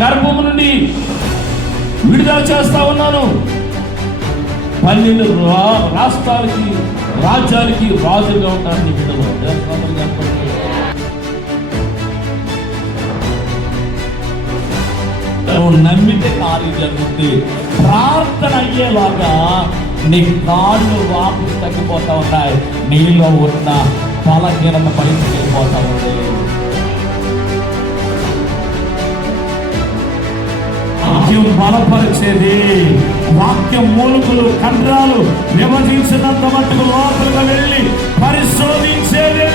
గర్భము నుండి విడుదల చేస్తా ఉన్నాను. 12 రాష్ట్రాలకి రాజ్యాలకి రాజుగా ఉంటాను నీ బిడ్డలు. నువ్వు నమ్మితే కార్యం జరుగుతుంది. ప్రార్థన అయ్యేలాగా నీ కాళ్ళు వాపులు తగ్గిపోతా ఉన్నాయి. నీలో ఉన్న బలహీనత పరిస్థితి వెళ్ళిపోతా ఉంది. వాక్యం బలపరిచేది, వాక్యం మూలుగులు కండ్రాలు విభజించినంత మట్టుకు లోపలికి వెళ్ళి పరిశోధించేది.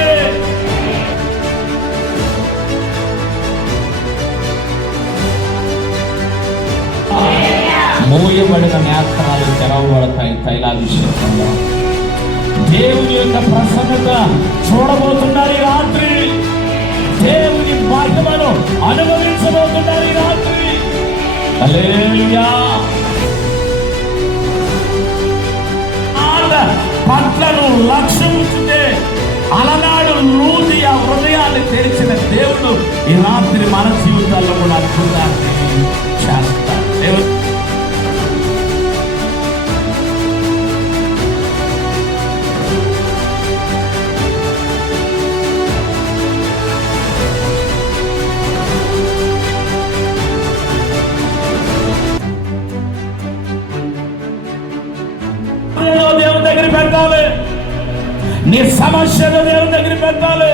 మోయబడిన నేత్రాలు తెరవబడతాయి తైలాభిషేకంలో. దేవుని యొక్క ప్రసన్నత చూడబోతున్నారు ఈ రాత్రి. దేవుని మహిమను అనుభవించబోతున్నారు ఈ రాత్రి. హల్లెలూయా. పట్లను లక్ష్యం ఉంచితే అలనాడు లూది ఆ హృదయాన్ని తెరిచిన దేవుడు ఈ రాత్రి మన జీవితాల్లో కూడా అద్భుతాన్ని చేస్తాడు. దేవుడు దేవుని దగ్గర పెట్టాలి. నీ సమస్యను దేవుని దగ్గర పెట్టాలి.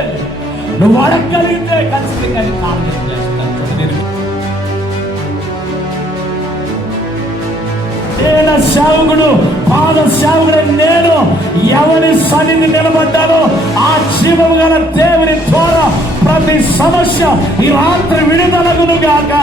నువ్వు అడగలిగితే ఖచ్చితంగా కార్యం చేస్తాను. సేవకుడు పాద సేవకుడు నేను ఎవరి సన్నిధి నిలబడ్డానో ఆ జీవము గల దేవుని ద్వారా ప్రతి సమస్య ఈ రాత్రి విడుదలగును గాక.